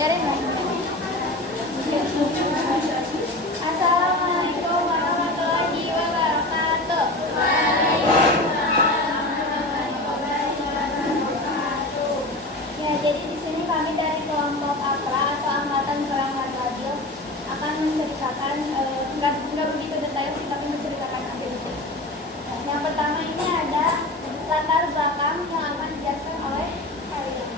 Assalamualaikum warahmatullahi wabarakatuh. Ya, jadi di sini kami dari kelompok APRA atau Angkatan Perang Ratu Adil akan menceritakan nggak begitu detail sih, tapi menceritakan aktivitas. Yang pertama ini ada latar belakang yang akan dijelaskan oleh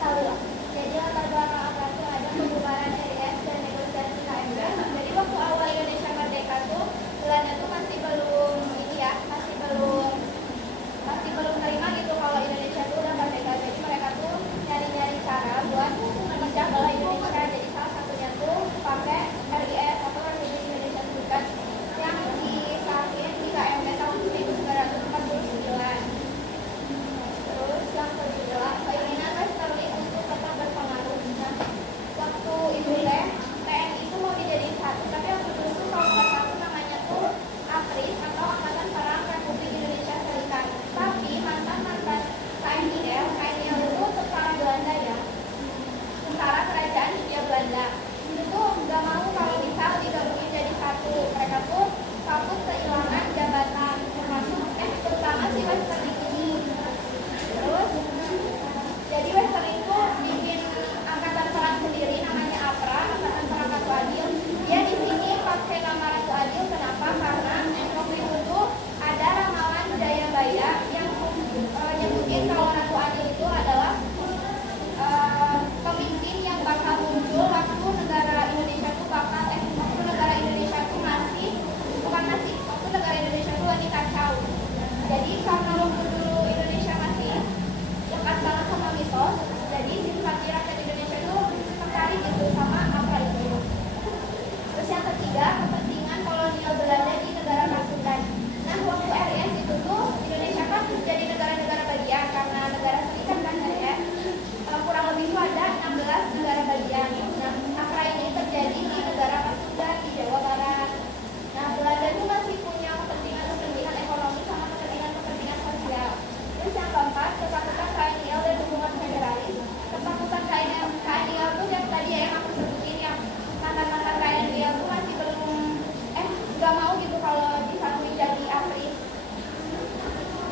Khalil. Jadi latar belakang APRA itu ada pembubaran RIS dan negosiasi KMB. Jadi waktu awal Indonesia merdeka tuh Belanda tuh masih belum terima gitu kalau Indonesia tuh udah merdeka. Jadi mereka tuh nyari-nyari cara buat memecah belah Indonesia. Jadi salah satunya tuh pakai RIS atau Republik Indonesia Serikat yang disahkan di KMB tahun 1949. Terus yang kedua, keinginan Westerling untuk tetap berpengaruh. Nah, waktu itu TNI itu mau dijadiin satu, tapi waktu itu kalau nggak satu namanya tuh APRIS atau Angkatan Perang Republik Indonesia Serikat. Tapi mantan KNIL itu tentara Belanda ya, tentara kerajaan Hindia Belanda. Itu tuh nggak mau kalau misal digabungin jadi satu. Mereka tuh takut kehilangan jabatan, terutama si Westerling ini. Terus jadi Westerling itu bikin angkatan perang sendiri namanya APRA, Angkatan Perang Ratu Adil. Dia di sini pakai nama Ratu Adil. Kenapa? Karena waktu itu ada ramalan Jayabaya yang nyebutin kalau Ratu Adil itu adalah pemimpin yang bakal muncul waktu negara Indonesia itu waktu negara Indonesia itu waktu negara Indonesia itu lagi kacau. Jadi karena waktu dulu Indonesia masih lekat banget sama mitos, jadi simpati rakyat Indonesia itu tertarik gitu sama APRA itu. Terus yang ketiga, kepentingan kolonial Belanda di negara Pasundan. Nah, waktu RIS itu tuh Indonesia kan jadi negara-negara bagian karena negara serikat kan RIS. Kurang lebih itu ada 16 negara bagian. Nah, APRA ini terjadi di negara Pasundan di Jawa Barat. Nah, Belanda itu masih punya kepentingan ekonomi sama kepentingan sosial. Terus yang keempat, ketakutan KNIL dan hubungan federalis. Ketakutan KNIL itu yang tadi yang aku sebutin, yang mantan KNIL itu masih nggak mau gitu kalau disatuin jadi APRIS.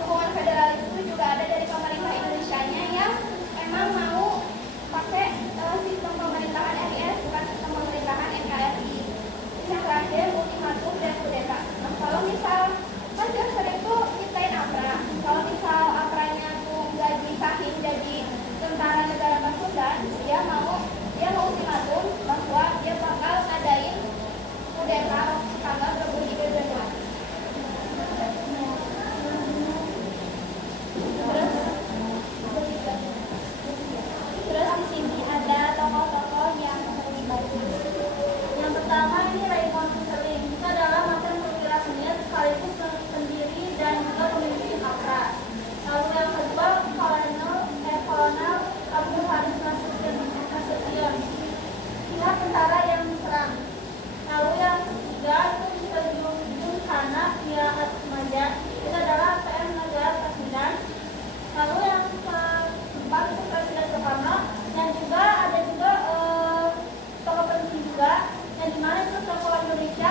Hubungan federalis itu juga ada dari pemerintah Indonesianya yang emang mau pakai sistem pemerintahan RIS, bukan sistem pemerintahan NKRI. Terus yang terakhir, ultimatum dan kudeta. Nah, kalau misal kan dia sering tuh nyiptain APRA. Kalau misal APRA-nya tuh nggak disahin jadi tentara negara Pasundan, dia mau ultimatum bahwa dia bakal ngadain kudeta tanggal 23 Januari. Terus di sini ada tokoh-tokoh yang terlibat. Yang pertama ini Raymond Westerling. Itu adalah mantan perwira senior sekaligus pendiri dan juga pemimpin APRA. Lalu yang kedua Kolonel Abdul Haris Nasution. Dia tentara yang diserang. Lalu yang ketiga itu bisa dijunjung karena dia Atmaja. Itu adalah PM negara Pasundan. Lalu yang keempat itu Presiden Soekarno. Yang juga ada juga tokoh penting juga, yang dimana itu tokoh Indonesia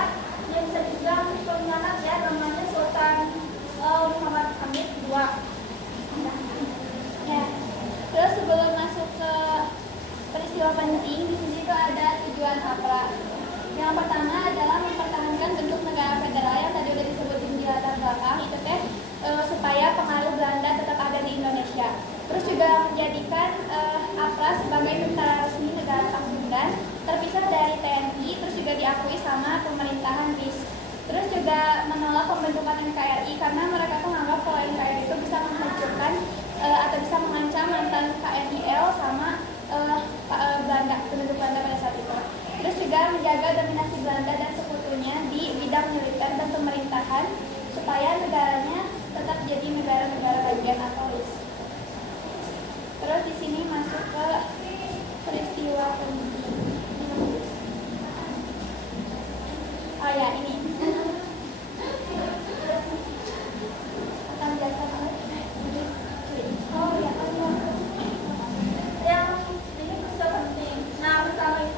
yang bisa dibilang pengkhianat ya, namanya Sultan Muhammad Hamid II. Ya. Terus sebelum masuk ke peristiwa penting, di sini tuh ada tujuan APRA. Yang pertama adalah mempertahankan bentuk negara federal yang tadi udah disebutin di latar belakang itu supaya pengaruh Belanda tetap ada di Indonesia. Terus juga menjadikan APRA sebagai tentara resmi negara Pasundan, terpisah dari TNI, terus juga diakui sama pemerintahan BRIS. Terus juga menolak pembentukan NKRI karena mereka tuh menganggap kalau NKRI itu bisa menghancurkan atau bisa mengancam mantan KNIL sama Belanda, penduduk Belanda pada saat itu. Terus juga menjaga dominasi Belanda dan sekutunya di bidang militer dan pemerintahan supaya negaranya tetap jadi negara-negara bagian atau BRIS. Terus di sini masuk ke peristiwa penting. Oh ya, ini. Akan jelaskan oleh. Oh ya, yang ini peristiwa penting. Nah, pertama itu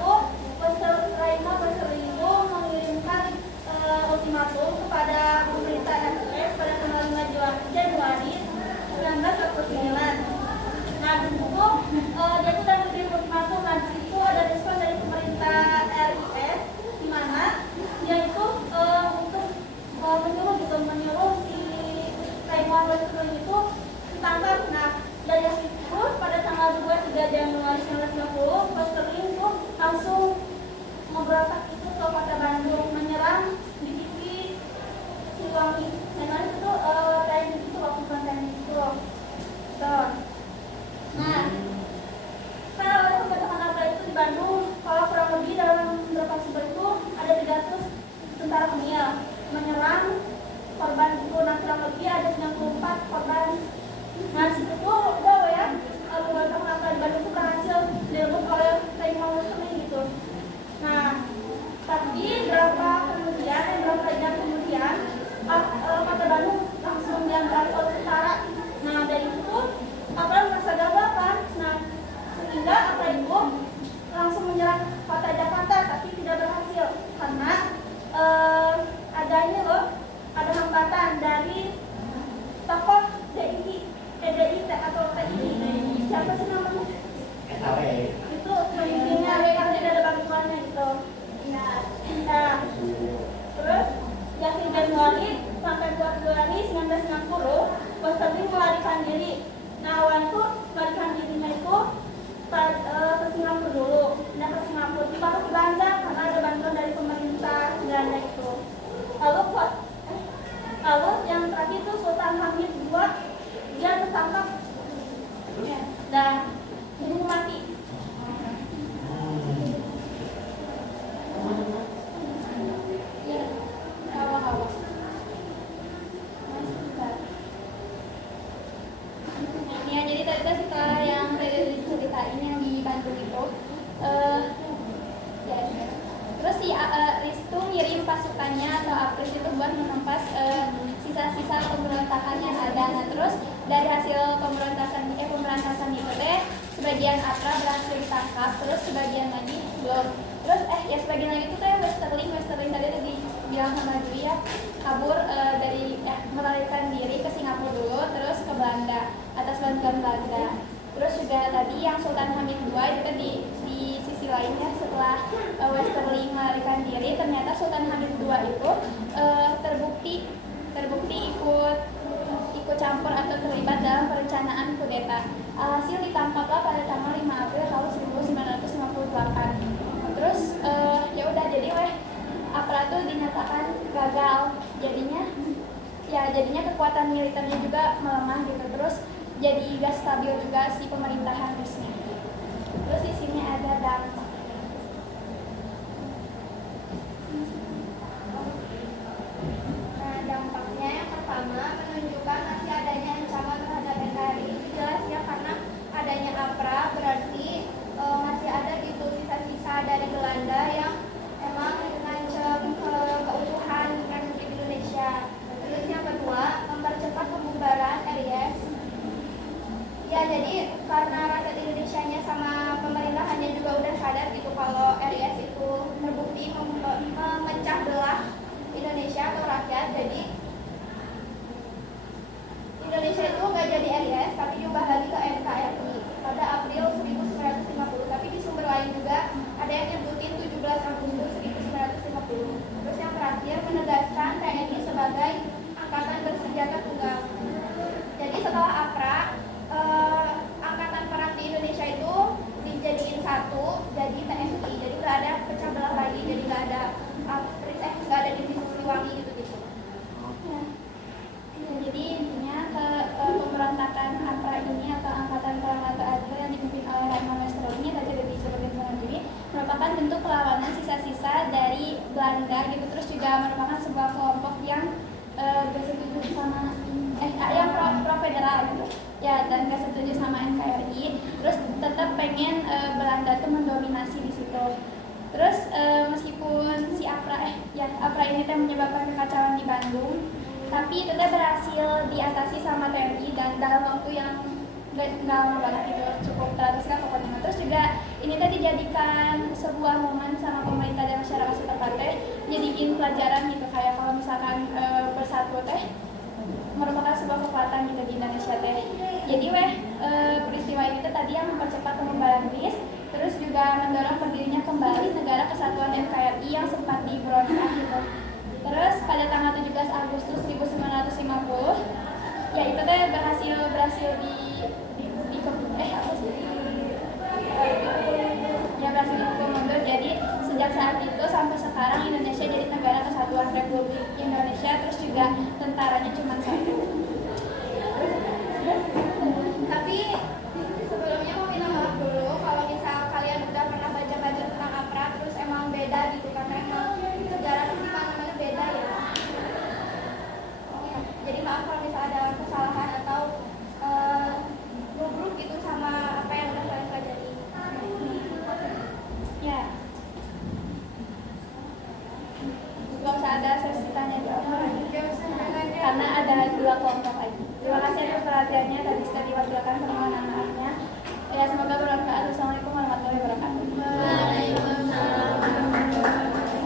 Ristu ngirim pasukannya atau APRIS itu buat menumpas sisa-sisa pemberontakan yang ada. Nah terus dari hasil pemberantasan itu teh sebagian APRA berhasil ditangkap, terus sebagian lagi belum. Terus sebagian lagi itu teh Westerling tadi dibilang sama Dwi ya, kabur dari melarikan diri ke Singapura dulu, terus ke Belanda atas bantuan Belanda. Terus juga tadi yang Sultan Hamid II itu di sisi lainnya setelah Westerling melarikan diri, ternyata Sultan Hamid II itu terbukti ikut campur atau terlibat dalam perencanaan kudeta. Alhasil ditangkaplah pada tanggal 5 April tahun 1958. Terus ya udah jadi APRA tuh dinyatakan gagal. Jadinya kekuatan militernya juga melemah gitu. Terus jadi gak stabil juga si pemerintahan Rusnya. Terus di sini ada dampak. Nah, dampaknya yang pertama menunjukkan masih adanya ancaman terhadap NKRI. Itu jelas ya, karena adanya APRA berarti masih ada gitu sisa-sisa dari Belanda yang emang mengancam keutuhan Republik Indonesia. Terus yang kedua, mempercepat pembubaran RIS. Ya, jadi karena rakyat Indonesianya sama pemerintahannya juga udah sadar gitu kalau RIS itu terbukti memecah belah Indonesia atau rakyat. Jadi Indonesia itu nggak jadi RIS tapi diubah lagi ke NKRI pada April 1950. Tapi di sumber lain juga ada yang nyebutin 17 Agustus 1950. Terus yang terakhir, menegaskan TNI sebagai angkatan bersenjata tunggal. Jadi setelah APRA, angkatan perang di Indonesia itu dijadiin satu jadi TNI. Jadi nggak ada pecah belah lagi, jadi nggak ada nggak ada divisi Siliwangi gitu-gitu. Jadi intinya pemberontakan APRA ini atau Angkatan Perang Laut Adil yang dipimpin oleh Herman Westerling ini tadi disebutkan sama Dwi, merupakan bentuk perlawanan sisa-sisa dari Belanda gitu. Terus juga merupakan sebuah kelompok yang gak setuju sama yang pro federal gitu ya, dan gak setuju sama NKRI. Terus tetap pengen Belanda tuh mendominasi di situ. Terus meskipun si APRA ini menyebabkan kekacauan di Bandung, tapi tetap berhasil diatasi sama TNI dan dalam waktu yang nggak lama banget gitu, cukup terhatiskan pokoknya. Terus juga ini tadi dijadikan sebuah momen sama pemerintah dan masyarakat setempat teh, jadiin pelajaran gitu, kayak kalau misalkan bersatu teh merupakan sebuah kekuatan gitu di Indonesia teh. Jadi peristiwa ini tuh tadi yang mempercepat pembubaran BRIS, terus juga mendorong berdirinya kembali negara kesatuan NKRI yang sempat diberontak gitu. Terus pada tanggal 17 Agustus 1950 ya itu teh berhasil berhasil dipukul mundur. Jadi sejak saat itu sampai sekarang Indonesia jadi negara kesatuan Republik Indonesia. Terus juga tentaranya cuma satu. Tapi sebelumnya mau minta maaf dulu kalau misal kalian udah pernah baca-baca tentang APRA terus emang beda gitu, karena emang sejarah di mana-mana beda ya. Jadi maaf kalau misal ada kesalahan atau gugup gitu sama apa yang udah kalian pelajari. Ya. Gak usah ada sesi tanya jawab karena ada 2 kelompok lagi. Terima kasih atas perhatiannya.